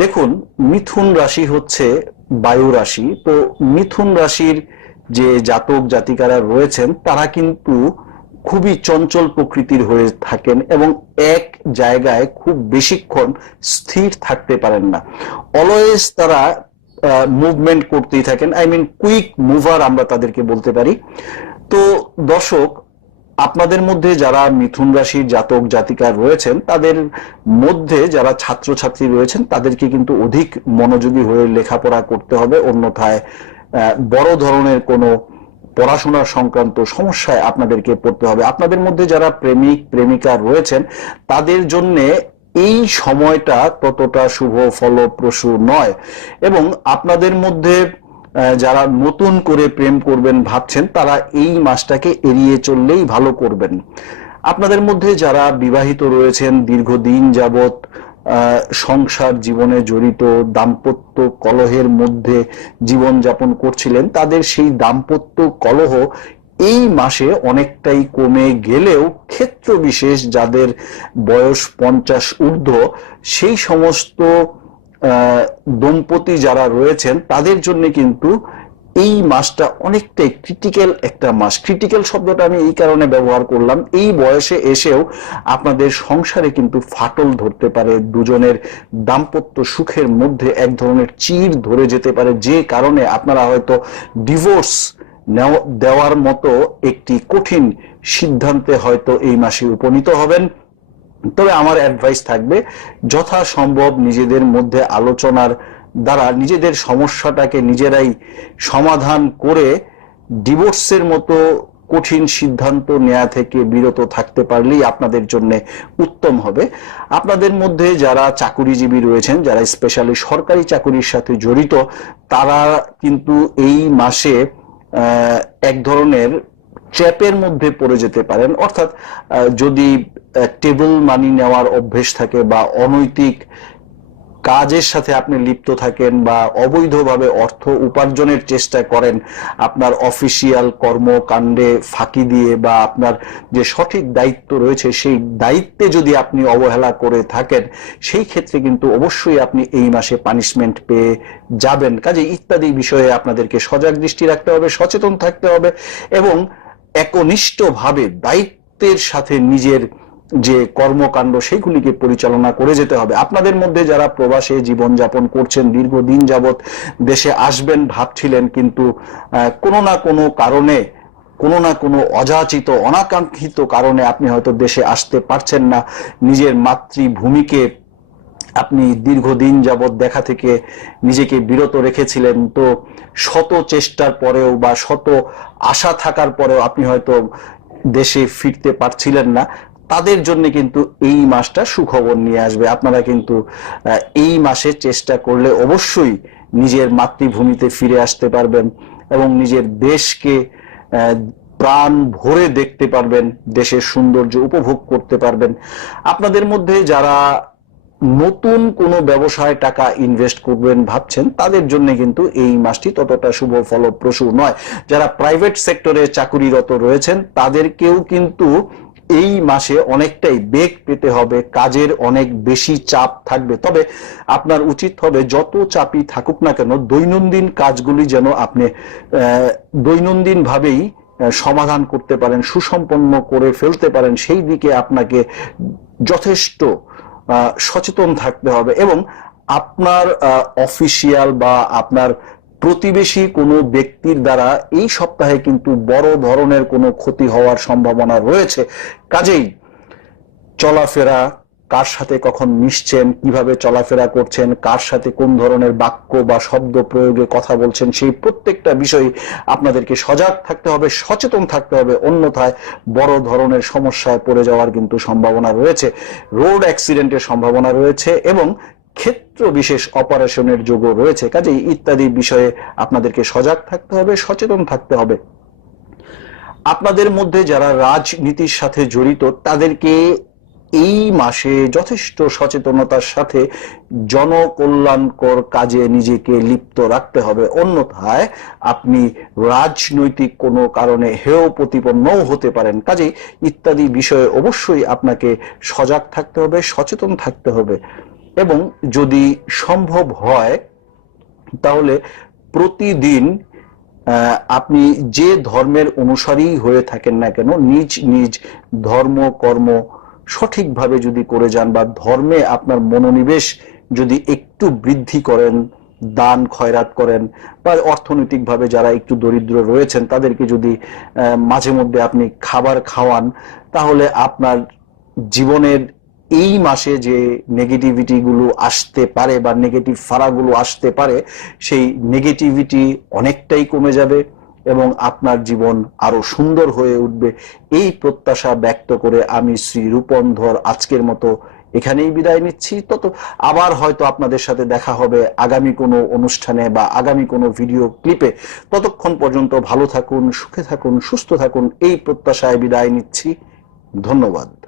দেখুন, মিথুন রাশি হচ্ছে বায়ু রাশি। তো মিথুন রাশির যে জাতক জাতিকারা রয়েছেন, তারা কিন্তু খুবই চঞ্চল প্রকৃতির হয়ে থাকেন এবং এক জায়গায় খুব বেশিক্ষণ স্থির থাকতে পারেন না। অলওয়েজ তারা মুভমেন্ট করতেই থাকেন। আই মিন কুইক মুভার আমরা তাদেরকে বলতে পারি। তো দর্শক আপনাদের মধ্যে যারা মিথুন রাশির জাতক, জাতিকা রয়েছেন, তাদের মধ্যে যারা ছাত্রছাত্রী রয়েছেন, তাদেরকে কিন্তু অধিক মনোযোগী হয়ে লেখাপড়া করতে হবে। অন্যথায় বড় ধরনের কোনো পড়াশোনা সংক্রান্ত সমস্যায় আপনাদেরকে পড়তে হবে। আপনাদের মধ্যে যারা প্রেমিক, প্রেমিকা রয়েছেন, তাদের জন্য এই সময়টা ততটা শুভ, ফলপ্রসূ নয়। এবং আপনাদের মধ্যে যারা নতুন করে প্রেম করবেন ভাবছেন তারা এই মাসটাকে এড়িয়ে চললেই ভালো করবেন। আপনাদের মধ্যে যারা বিবাহিত রয়েছেন দীর্ঘদিন আহ, সংসার জীবনে জড়িত দাম্পত্য কলহের মধ্যে জীবন যাপন করছিলেন তাদের সেই দাম্পত্য কলহ এই মাসে অনেকটাই কমে গেলেও ক্ষেত্র বিশেষ যাদের বয়স পঞ্চাশ ঊর্ধ্ব সেই সমস্ত দম্পতি যারা রয়েছেন, তাদের জন্য কিন্তু এই মাসটা অনেকটাই ক্রিটিক্যাল একটা মাস। ক্রিটিক্যাল শব্দটা আমি এই কারণে ব্যবহার করলাম। এই বয়সে এসেও আপনাদের সংসারে কিন্তু ফাটল ধরতে পারে, দুজনের দাম্পত্য সুখের মধ্যে এক ধরনের চির ধরে যেতে পারে, যে কারণে আপনারা হয়তো ডিভোর্স দেওয়ার মতো একটি কঠিন সিদ্ধান্তে হয়তো এই মাসে উপনীত হবেন। তবে আমার অ্যাডভাইস থাকবে, যথাসম্ভব নিজেদের মধ্যে আলোচনার দ্বারা নিজেদের সমস্যাটাকে নিজেরাই সমাধান করে ডিভোর্সের মতো কঠিন সিদ্ধান্ত নেওয়া থেকে বিরত থাকতে পারলেই আপনাদের জন্য উত্তম হবে। আপনাদের মধ্যে যারা চাকুরিজীবী রয়েছেন, যারা স্পেশালি সরকারি চাকুরির সাথে জড়িত, তারা কিন্তু এই মাসে এক ধরনের ট্র্যাপের মধ্যে পড়ে যেতে পারেন। অর্থাৎ যদি টেবল মানি নেওয়ার অভ্যেস থাকে বা অনৈতিক কাজের সাথে আপনি লিপ্ত থাকেন বা অবৈধভাবে অর্থ উপার্জনের চেষ্টা করেন, আপনার অফিসিয়াল কর্মকাণ্ডে ফাঁকি দিয়ে বা আপনার যে সঠিক দায়িত্ব রয়েছে, সেই দায়িত্বে যদি আপনি অবহেলা করে থাকেন, সেই ক্ষেত্রে কিন্তু অবশ্যই আপনি এই মাসে পানিশমেন্ট পেয়ে যাবেন। কাজে ইত্যাদি বিষয়ে আপনাদেরকে সজাগ দৃষ্টি রাখতে হবে, সচেতন থাকতে হবে এবং একনিষ্ঠভাবে দায়িত্বের সাথে নিজের যে কর্মকাণ্ড সেইগুলিকে পরিচালনা করে যেতে হবে। আপনাদের মধ্যে যারা প্রবাসে জীবনযাপন করছেন, দীর্ঘদিন যাবত দেশে আসবেন, ভাবছিলেন, কিন্তু কোনো না কোনো কারণে, কোনো না কোনো অযাচিত, অনাকাঙ্ক্ষিত কারণে আপনি হয়তো দেশে আসতে পারছেন না। নিজের মাতৃভূমিকে আপনি দীর্ঘদিন যাবৎ দেখা থেকে নিজেকে বিরত রেখেছিলেন, তো শত চেষ্টার পরেও বা শত আশা থাকার পরেও আপনি হয়তো দেশে ফিরতে পারছিলেন না। তাদের জন্য কিন্তু এই মাসটা সুখবর নিয়ে আসবে। আপনারা কিন্তু এই মাসে চেষ্টা করলে অবশ্যই নিজের মাতৃভূমিতে ফিরে আসতে পারবেন এবং নিজের দেশকে প্রাণ ভরে দেখতে পারবেন, দেশের সৌন্দর্য উপভোগ করতে পারবেন। আপনাদের মধ্যে যারা নতুন কোনো ব্যবসায় টাকা ইনভেস্ট করবেন ভাবছেন, তাদের জন্য কিন্তু এই মাসটি ততটা শুভ ফলপ্রসূ নয়। যারা প্রাইভেট সেক্টরে চাকুরিরত রয়েছেন, তাদেরকেও কিন্তু এই মাসে অনেকটাই বেগ পেতে হবে, কাজের অনেক বেশি চাপ থাকবে। তবে আপনার উচিত হবে যত চাপই থাকুক না কেন, দৈনন্দিন কাজগুলি যেন আপনি দৈনন্দিন ভাবেই সমাধান করতে পারেন, সুসম্পন্ন করে ফেলতে পারেন, সেই দিকে আপনাকে যথেষ্ট সচেতন থাকতে হবে এবং আপনার অফিসিয়াল বা আপনার প্রতিবেশী কোনো ব্যক্তির দ্বারা এই সপ্তাহে কিন্তু বড় ধরনের কোনো ক্ষতি হওয়ার সম্ভাবনা রয়েছে। কাজেই চলাফেরা কার সাথে কখন মিশছেন, কীভাবে চলাফেরা করছেন, কার সাথে কোন ধরনের বাক্য বা শব্দ প্রয়োগে কথা বলছেন, সেই প্রত্যেকটা বিষয় আপনাদেরকে সজাগ থাকতে হবে, সচেতন থাকতে হবে। অন্যথায় বড় ধরনের সমস্যায় পড়ে যাওয়ার কিন্তু সম্ভাবনা রয়েছে। রোড অ্যাক্সিডেন্টের সম্ভাবনা রয়েছে এবং ক্ষেত্র বিশেষ অপারেশনের যোগও রয়েছে। কাজেই ইত্যাদি বিষয়ে আপনাদেরকে সজাগ থাকতে হবে, সচেতন থাকতে হবে। আপনাদের মধ্যে যারা রাজনীতির সাথে জড়িত, তাদেরকে এই মাসে যথেষ্ট সচেতনতার সাথে জনকল্যাণকর কাজে নিজেকে লিপ্ত রাখতে হবে। অন্যথায় আপনি রাজনৈতিক কোনো কারণে হেয় প্রতিপন্নও হতে পারেন। কাজেই ইত্যাদি বিষয়ে অবশ্যই আপনাকে সজাগ থাকতে হবে, সচেতন থাকতে হবে। এবং যদি সম্ভব হয়, তাহলে প্রতিদিন আপনি যে ধর্মের অনুসারী হয়ে থাকেন না কেন, নিজ নিজ ধর্ম, কর্ম সঠিকভাবে যদি করে যান বা ধর্মে আপনার মনোনিবেশ যদি একটু বৃদ্ধি করেন, দান খয়রাত করেন বা অর্থনৈতিকভাবে যারা একটু দরিদ্র রয়েছেন তাদেরকে যদি মাঝে মধ্যে আপনি খাবার খাওয়ান, তাহলে আপনার জীবনের এই মাসে যে নেগেটিভিটি গুলো আসতে পারে বা নেগেটিভ ফারাগুলো আসতে পারে, সেই নেগেটিভিটি অনেকটাই কমে যাবে। এবং আপনার জীবন আরও সুন্দর হয়ে উঠবে। এই প্রত্যাশা ব্যক্ত করে আমি শ্রী রূপন্ধর আজকের মতো এখানেই বিদায় নিচ্ছি। তত আবার হয়তো আপনাদের সাথে দেখা হবে আগামী কোনো অনুষ্ঠানে বা আগামী কোনো ভিডিও ক্লিপে। ততক্ষণ পর্যন্ত ভালো থাকুন, সুখে থাকুন, সুস্থ থাকুন, এই প্রত্যাশায় বিদায় নিচ্ছি। ধন্যবাদ।